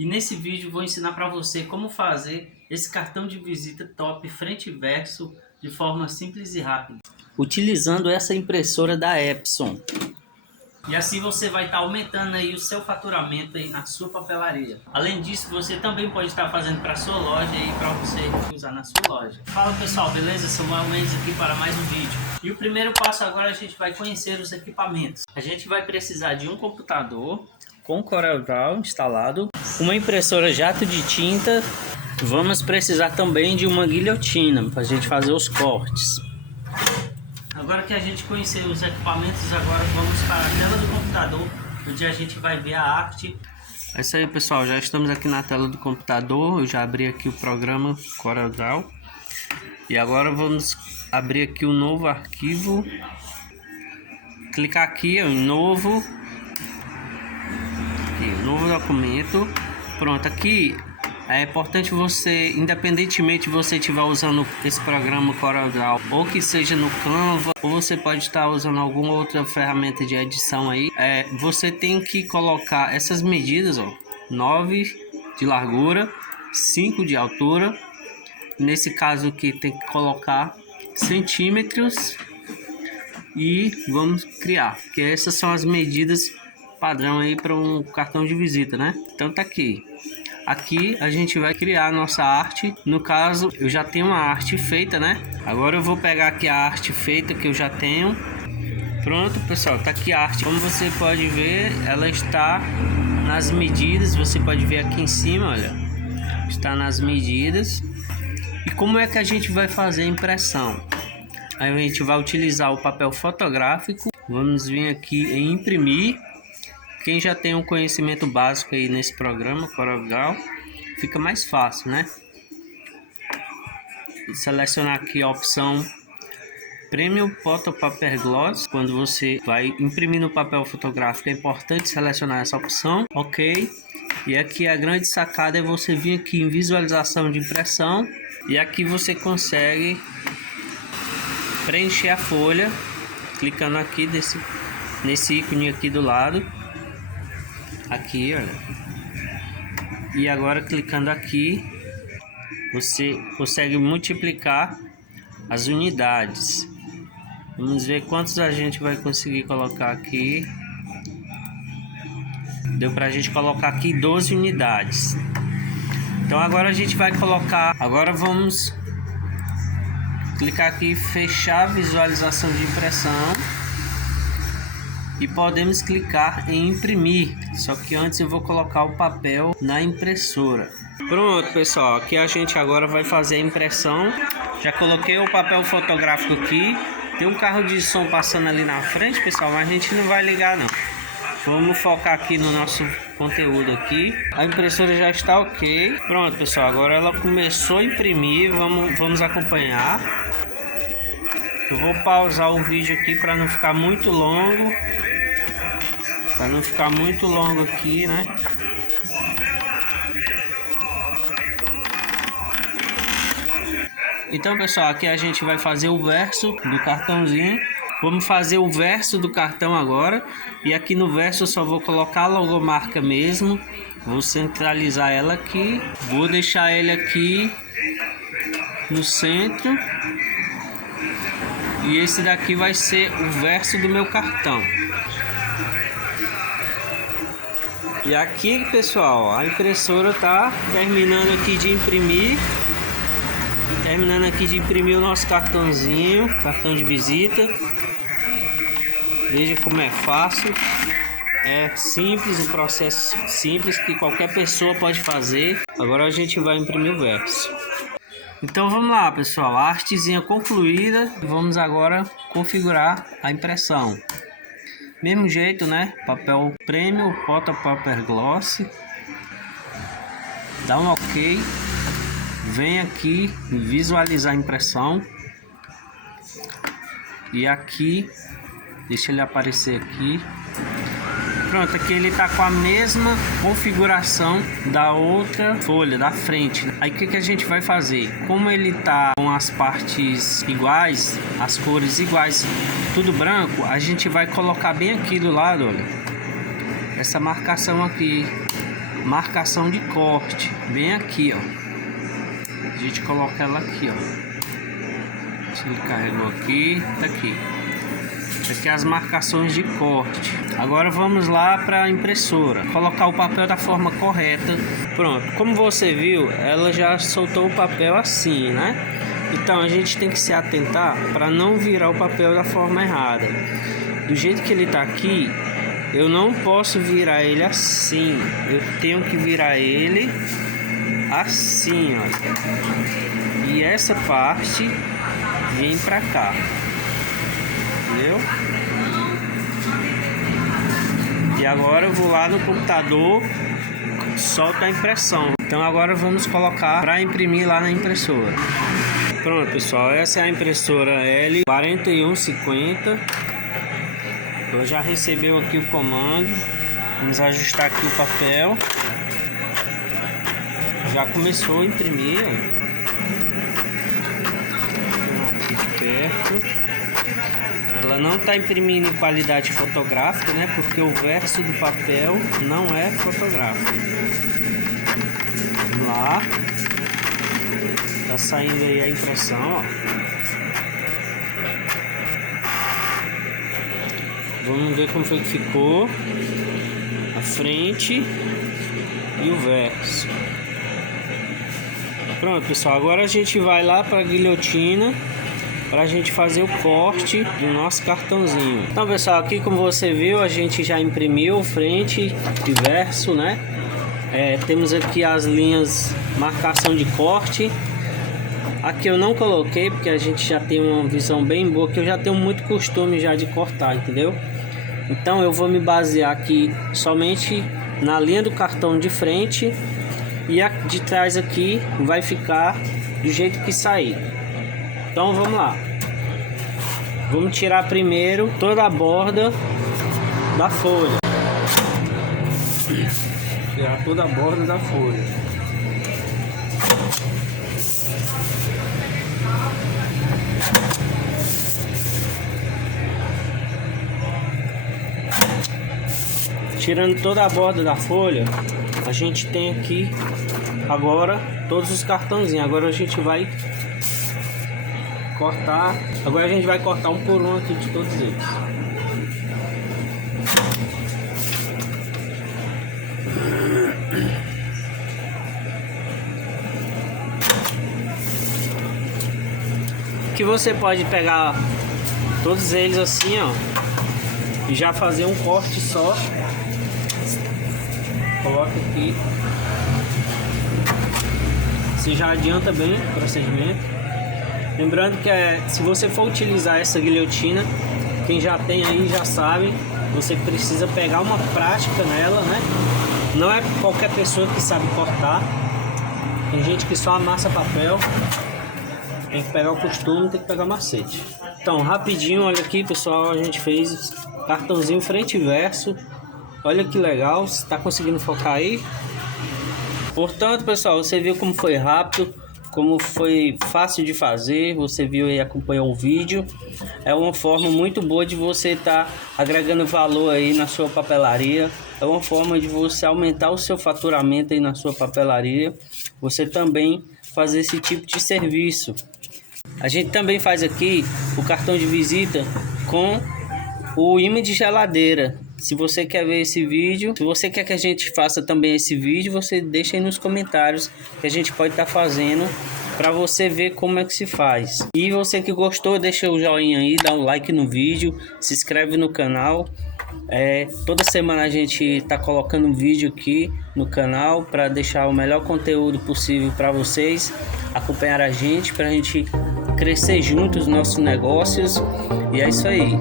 E nesse vídeo vou ensinar para você como fazer esse cartão de visita top frente e verso de forma simples e rápida, utilizando essa impressora da Epson. E assim você vai estar aumentando aí o seu faturamento aí na sua papelaria. Além disso, você também pode estar fazendo para sua loja aí, para você usar na sua loja. Fala pessoal, beleza? Samuel Mendes aqui para mais um vídeo. E o primeiro passo agora a gente vai conhecer os equipamentos. A gente vai precisar de um computador com CorelDRAW instalado, uma impressora jato de tinta. Vamos precisar também de uma guilhotina para a gente fazer os cortes. Agora que a gente conheceu os equipamentos, agora vamos para a tela do computador, onde a gente vai ver a arte. É isso aí pessoal, já estamos aqui na tela do computador. Eu já abri aqui o programa CorelDRAW. E agora vamos abrir aqui um novo arquivo. Clicar aqui em novo documento. Pronto, aqui é importante você, independentemente de você estiver usando esse programa CorelDRAW, ou que seja no Canva, ou você pode estar usando alguma outra ferramenta de edição aí, você tem que colocar essas medidas, ó, 9 de largura, 5 de altura. Nesse caso aqui tem que colocar centímetros e vamos criar, porque essas são as medidas padrão aí para um cartão de visita, né? Então tá aqui. Aqui a gente vai criar a nossa arte. No caso, eu já tenho uma arte feita, né? Agora eu vou pegar aqui a arte feita que eu já tenho. Pronto, pessoal, tá aqui a arte. Como você pode ver, ela está nas medidas. Você pode ver aqui em cima, olha. Está nas medidas. E como é que a gente vai fazer a impressão? Aí a gente vai utilizar o papel fotográfico. Vamos vir aqui em imprimir. Quem já tem um conhecimento básico aí nesse programa CorelDRAW, fica mais fácil, né? E selecionar aqui a opção Premium Photo Paper Gloss. Quando você vai imprimir no papel fotográfico, é importante selecionar essa opção, ok? E aqui a grande sacada é você vir aqui em visualização de impressão, e aqui você consegue preencher a folha, clicando aqui nesse ícone aqui do lado. Aqui, olha. E agora clicando aqui, você consegue multiplicar as unidades. Vamos ver quantos a gente vai conseguir colocar aqui. Deu pra gente colocar aqui 12 unidades. Então agora a gente vai colocar. Agora vamos clicar aqui, fechar a visualização de impressão. E podemos clicar em imprimir, só que antes eu vou colocar o papel na impressora. Pronto pessoal, aqui a gente agora vai fazer a impressão. Já coloquei o papel fotográfico aqui. Tem um carro de som passando ali na frente pessoal, mas a gente não vai ligar não. Vamos focar aqui no nosso conteúdo aqui. A impressora já está ok. Pronto pessoal, agora ela começou a imprimir, vamos acompanhar. Eu vou pausar o vídeo aqui para não ficar muito longo. Para não ficar muito longo aqui, né? Então, pessoal, aqui a gente vai fazer o verso do cartãozinho. Vamos fazer o verso do cartão agora. E aqui no verso eu só vou colocar a logomarca mesmo. Vou centralizar ela aqui. Vou deixar ele aqui no centro. E esse daqui vai ser o verso do meu cartão. E aqui pessoal, a impressora tá terminando aqui de imprimir. Terminando aqui de imprimir o nosso cartãozinho, cartão de visita. Veja como é fácil. É simples, um processo simples que qualquer pessoa pode fazer. Agora a gente vai imprimir o verso. Então vamos lá pessoal, a artezinha concluída. Vamos agora configurar a impressão. Mesmo jeito, né? Papel Premium Photo Paper Gloss. Dá um ok. Vem aqui visualizar a impressão. E aqui, deixa ele aparecer aqui. Pronto, aqui ele tá com a mesma configuração da outra folha, da frente. Aí o que a gente vai fazer? Como ele tá com as partes iguais, as cores iguais, tudo branco, a gente vai colocar bem aqui do lado, olha, essa marcação aqui. marcação de corte, bem aqui, ó. A gente coloca ela aqui, ó. Se ele carregou aqui, tá aqui. Aqui as marcações de corte. Agora vamos lá para a impressora, colocar o papel da forma correta. Pronto, como você viu, ela já soltou o papel assim, né? Então a gente tem que se atentar para não virar o papel da forma errada. Do jeito que ele tá aqui, eu não posso virar ele assim, eu tenho que virar ele assim, ó. E essa parte vem para cá. Entendeu? E agora eu vou lá no computador, solto a impressão. Então agora vamos colocar para imprimir lá na impressora. Pronto, pessoal, essa é a impressora L4150. Ela já recebeu aqui o comando. Vamos ajustar aqui o papel. Já começou a imprimir. Aqui de perto. Ela não está imprimindo em qualidade fotográfica, né? Porque o verso do papel não é fotográfico. Vamos lá. Tá saindo aí a impressão, ó. Vamos ver como foi que ficou a frente e o verso. Pronto, pessoal. Agora a gente vai lá para a guilhotina para a gente fazer o corte do nosso cartãozinho. Então, pessoal, aqui como você viu, a gente já imprimiu frente e verso, né? Temos aqui as linhas marcação de corte. Aqui eu não coloquei porque a gente já tem uma visão bem boa, que eu já tenho muito costume já de cortar, entendeu? Então eu vou me basear aqui somente na linha do cartão de frente, e a de trás aqui vai ficar do jeito que sair. Então vamos lá. Vamos tirar primeiro toda a borda da folha. Tirar toda a borda da folha. Tirando toda a borda da folha, a gente tem aqui agora todos os cartãozinhos. Agora a gente vai cortar. Agora a gente vai cortar um por um aqui de todos eles. Que você pode pegar todos eles assim, ó, e já fazer um corte só. Coloca aqui. Você já adianta bem o procedimento. Lembrando que se você for utilizar essa guilhotina, quem já tem aí já sabe, você precisa pegar uma prática nela, né? Não é qualquer pessoa que sabe cortar. Tem gente que só amassa papel. Tem que pegar o costume, tem que pegar o macete. Então, rapidinho, olha aqui, pessoal, a gente fez cartãozinho frente e verso. Olha que legal, você está conseguindo focar aí? Portanto, pessoal, você viu como foi rápido, como foi fácil de fazer, você viu e acompanhou o vídeo. É uma forma muito boa de você estar agregando valor aí na sua papelaria. É uma forma de você aumentar o seu faturamento aí na sua papelaria. Você também fazer esse tipo de serviço. A gente também faz aqui o cartão de visita com o imã de geladeira. Se você quer ver esse vídeo, se você quer que a gente faça também esse vídeo, você deixa aí nos comentários que a gente pode estar fazendo para você ver como é que se faz. E você que gostou, deixa o joinha aí, dá um like no vídeo, se inscreve no canal. Toda semana a gente está colocando um vídeo aqui no canal para deixar o melhor conteúdo possível para vocês acompanhar a gente, para a gente crescer juntos os nossos negócios. E é isso aí.